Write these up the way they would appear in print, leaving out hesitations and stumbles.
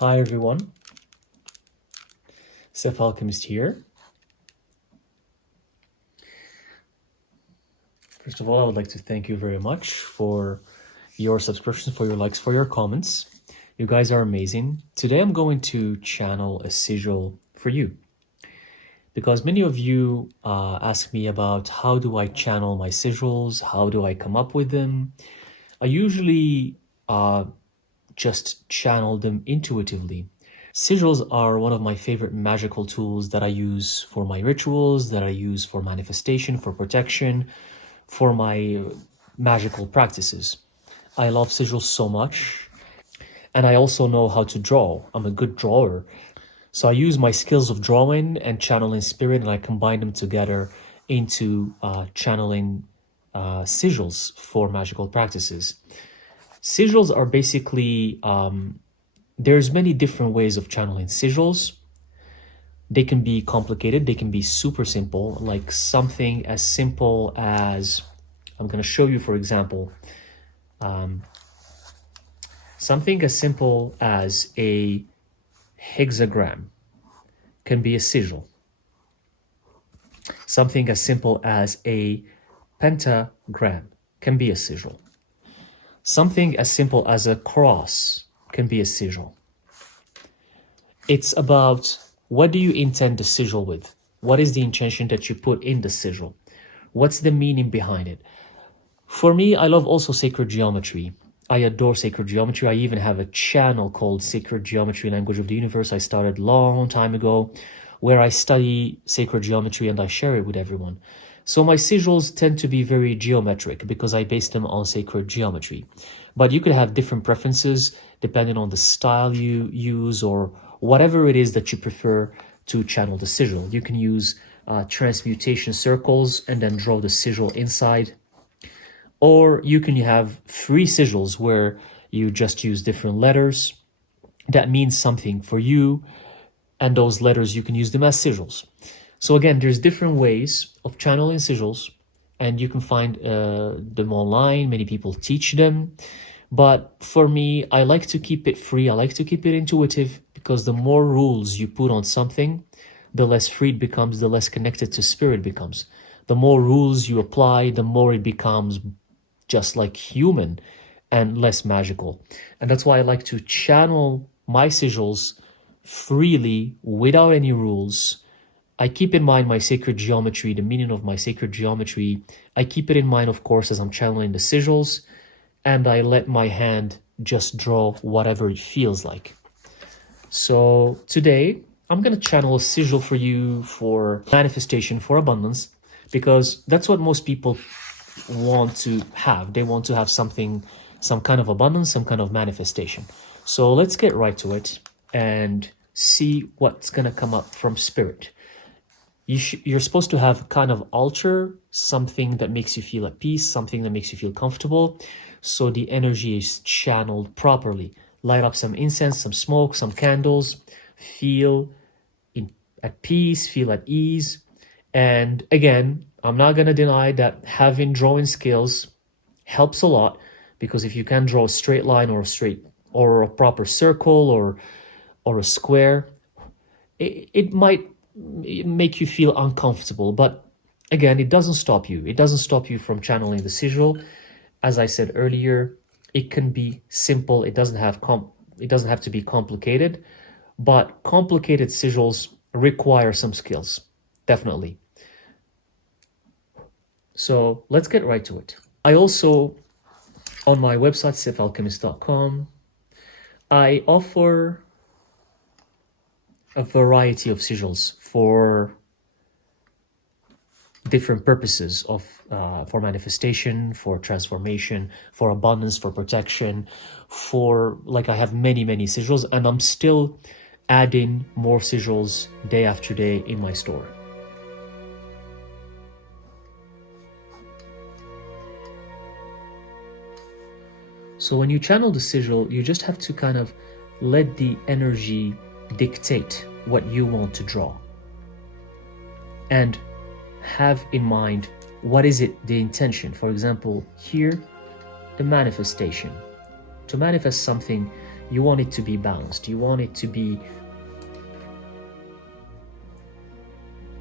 Hi everyone, Alchemist here. First of all, I would like to thank you very much for your subscriptions, for your likes, for your comments. You guys are amazing. Today I'm going to channel a sigil for you because many of you ask me about how do I channel my sigils, how do I come up with them. I usually just channel them intuitively. Sigils are one of my favorite magical tools that I use for my rituals, that I use for manifestation, for protection, for my magical practices. I love sigils so much, and I also know how to draw. I'm a good drawer. So I use my skills of drawing and channeling spirit, and I combine them together into channeling sigils for magical practices. Sigils are basically there's many different ways of channeling sigils. They can be complicated, they can be super simple, like something as simple as, I'm going to show you, for example, something as simple as a hexagram can be a sigil. Something as simple as a pentagram can be a sigil. Something as simple as a cross can be a sigil. It's about, what do you intend the sigil with? What is the intention that you put in the sigil? What's the meaning behind it? For me, I love also sacred geometry. I adore sacred geometry. I even have a channel called Sacred Geometry Language of the Universe I started a long time ago, where I study sacred geometry and I share it with everyone. So my sigils tend to be very geometric because I base them on sacred geometry. But you could have different preferences depending on the style you use or whatever it is that you prefer to channel the sigil. You can use transmutation circles and then draw the sigil inside. Or you can have free sigils where you just use different letters that mean something for you, and those letters you can use them as sigils. So again, there's different ways of channeling sigils, and you can find them online. Many people teach them. But for me, I like to keep it free. I like to keep it intuitive, because the more rules you put on something, the less free it becomes, the less connected to spirit it becomes. The more rules you apply, the more it becomes just like human and less magical. And that's why I like to channel my sigils freely without any rules. I keep in mind my sacred geometry, the meaning of my sacred geometry. I keep it in mind, of course, as I'm channeling the sigils, and I let my hand just draw whatever it feels like. So today, I'm going to channel a sigil for you for manifestation, for abundance, because that's what most people want to have. They want to have something, some kind of abundance, some kind of manifestation. So let's get right to it and see what's going to come up from spirit. You're supposed to have kind of altar, something that makes you feel at peace, something that makes you feel comfortable, so the energy is channeled properly. Light up some incense, some smoke, some candles, feel at peace, feel at ease. And again, I'm not going to deny that having drawing skills helps a lot, because if you can draw a straight line or a proper circle or a square, it might make you feel uncomfortable. But again, it doesn't stop you. It doesn't stop you from channeling the sigil. As I said earlier, it can be simple. It doesn't have to be complicated, but complicated sigils require some skills, definitely. So let's get right to it. I also, on my website, alchemist.com, I offer a variety of sigils for different purposes for manifestation, for transformation, for abundance, for protection, I have many sigils, and I'm still adding more sigils day after day in my store. So when you channel the sigil, you just have to kind of let the energy dictate what you want to draw, and have in mind, what is it, the intention. For example, here, the manifestation. To manifest something, You want it to be balanced. You want it to be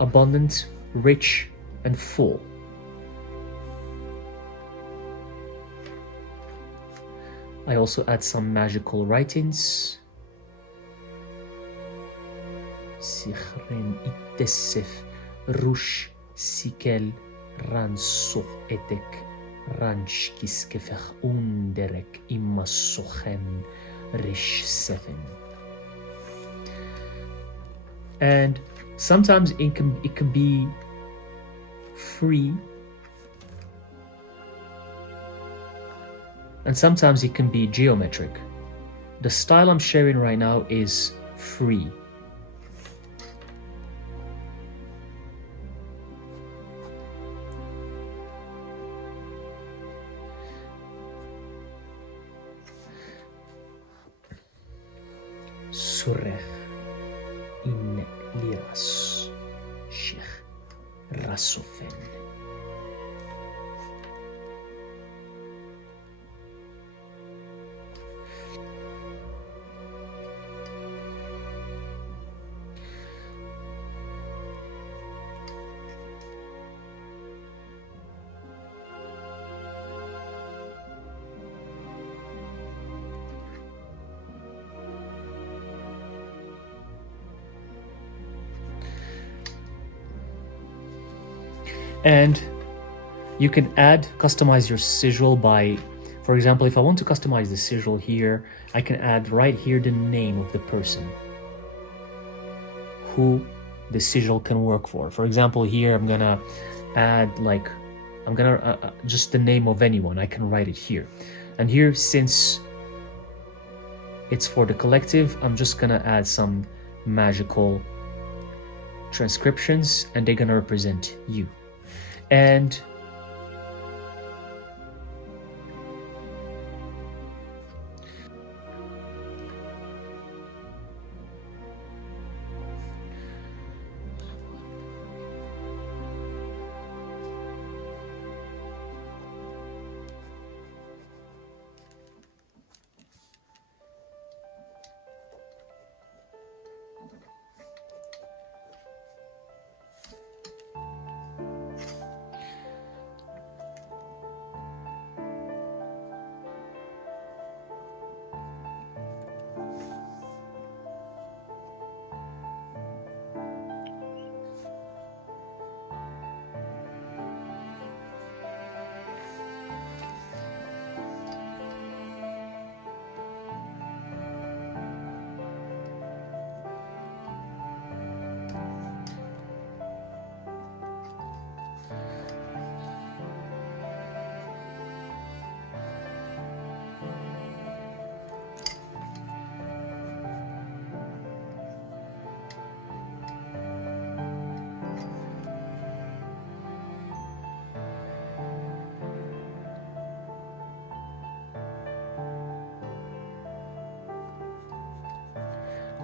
abundant, rich, and full. I also add some magical writings. Sichrin itesef rush sikel ransoch etek ranchkiskefech underek immasochen rish seven. And sometimes it can be free, and sometimes it can be geometric. The style I'm sharing right now is free. Surech in liras shech rasofen. And you can customize your sigil by, for example, if I want to customize the sigil here, I can add right here the name of the person who the sigil can work for. For example, here I'm gonna add just the name of anyone. I can write it here. And here, since it's for the collective, I'm just gonna add some magical transcriptions, and they're gonna represent you. And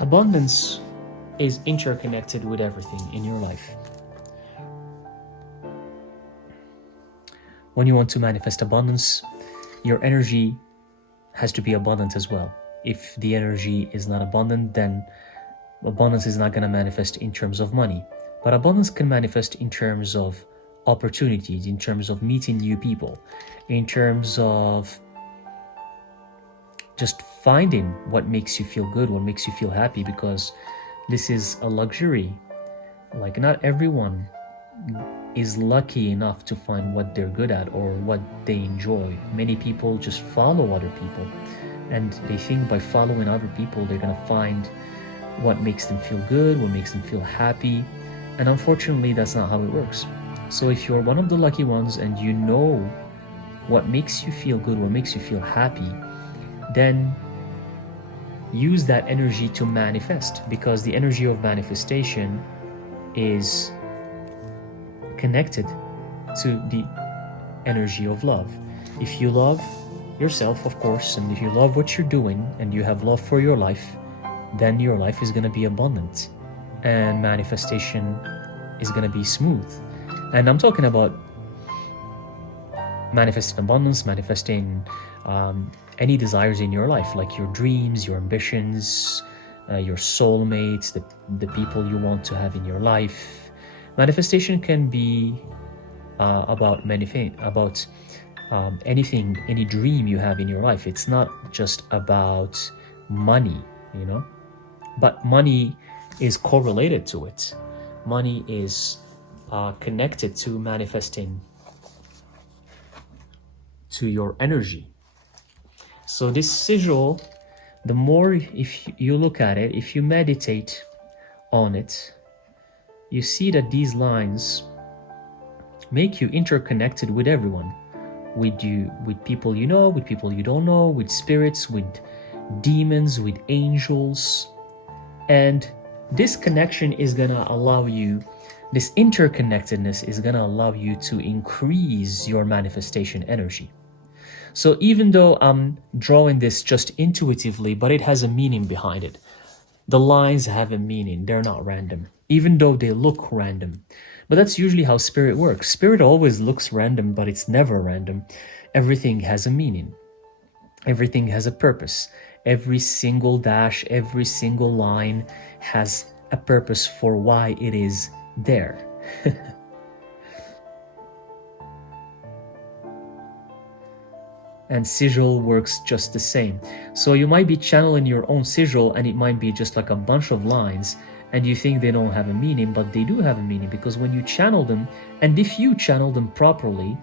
abundance is interconnected with everything in your life. When you want to manifest abundance, your energy has to be abundant as well. If the energy is not abundant, then abundance is not going to manifest in terms of money. But abundance can manifest in terms of opportunities, in terms of meeting new people, in terms of just finding what makes you feel good, what makes you feel happy, because this is a luxury. Like, not everyone is lucky enough to find what they're good at or what they enjoy. Many people just follow other people, and they think by following other people they're gonna find what makes them feel good, what makes them feel happy. And unfortunately, that's not how it works. So if you're one of the lucky ones and you know what makes you feel good, what makes you feel happy, then use that energy to manifest, because the energy of manifestation is connected to the energy of love. If you love yourself, of course, and if you love what you're doing and you have love for your life, then your life is going to be abundant and manifestation is going to be smooth. And I'm talking about manifesting abundance, manifesting any desires in your life, like your dreams, your ambitions, your soulmates, the people you want to have in your life. Manifestation can be about many things, about anything, any dream you have in your life. It's not just about money, you know, but money is correlated to it. Money is connected to manifesting, to your energy. So this sigil, the more if you look at it, if you meditate on it, you see that these lines make you interconnected with everyone, with you, with people you know, with people you don't know, with spirits, with demons, with angels. And this connection is gonna allow you, this interconnectedness is gonna allow you to increase your manifestation energy. So even though I'm drawing this just intuitively, but it has a meaning behind it. The lines have a meaning, they're not random, even though they look random. But that's usually how spirit works. Spirit always looks random, but it's never random. Everything has a meaning. Everything has a purpose. Every single dash, every single line has a purpose for why it is there. And sigil works just the same. So you might be channeling your own sigil and it might be just like a bunch of lines and you think they don't have a meaning, but they do have a meaning, because when you channel them, and if you channel them properly,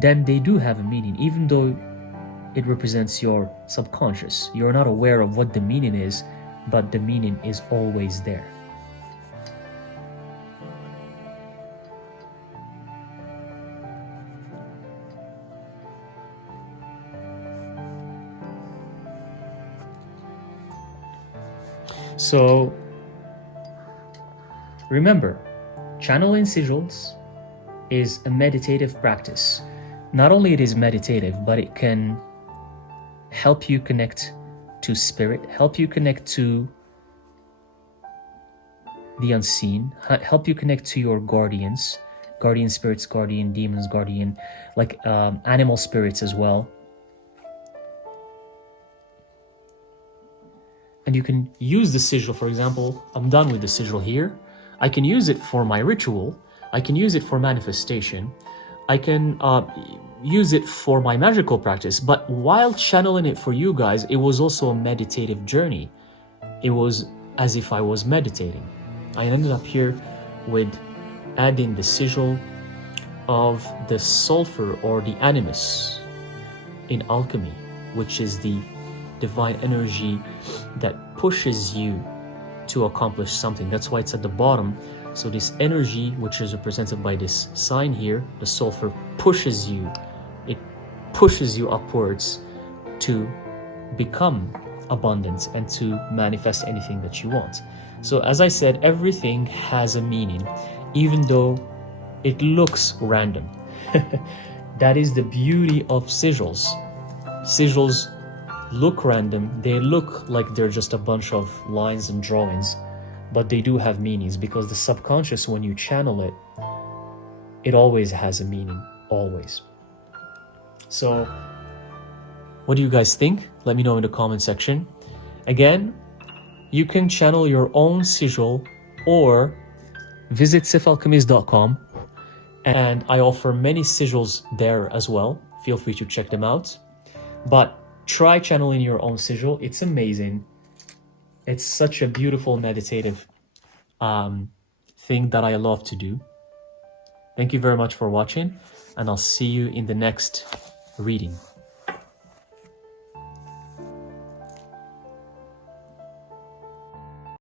then they do have a meaning, even though it represents your subconscious. You're not aware of what the meaning is, but the meaning is always there. So remember, channeling sigils is a meditative practice. Not only it is meditative, but it can help you connect to spirit, help you connect to the unseen, help you connect to your guardians, guardian spirits, guardian demons, guardian, like animal spirits as well. And you can use the sigil, for example, I'm done with the sigil here. I can use it for my ritual. I can use it for manifestation. I can use it for my magical practice. But while channeling it for you guys, it was also a meditative journey. It was as if I was meditating. I ended up here with adding the sigil of the sulfur or the animus in alchemy, which is the divine energy that pushes you to accomplish something. That's why it's at the bottom. So this energy, which is represented by this sign here, the sulfur, pushes you. It pushes you upwards to become abundant and to manifest anything that you want. So as I said, everything has a meaning, even though it looks random. That is the beauty of sigils. Sigils look random, they look like they're just a bunch of lines and drawings, but they do have meanings, because the subconscious, when you channel it, it always has a meaning, always. So what do you guys think? Let me know in the comment section. Again, you can channel your own sigil or visit sifalchemist.com, and I offer many sigils there as well. Feel free to check them out. But try channeling your own sigil. It's amazing. It's such a beautiful meditative thing that I love to do. Thank you very much for watching, and I'll see you in the next reading.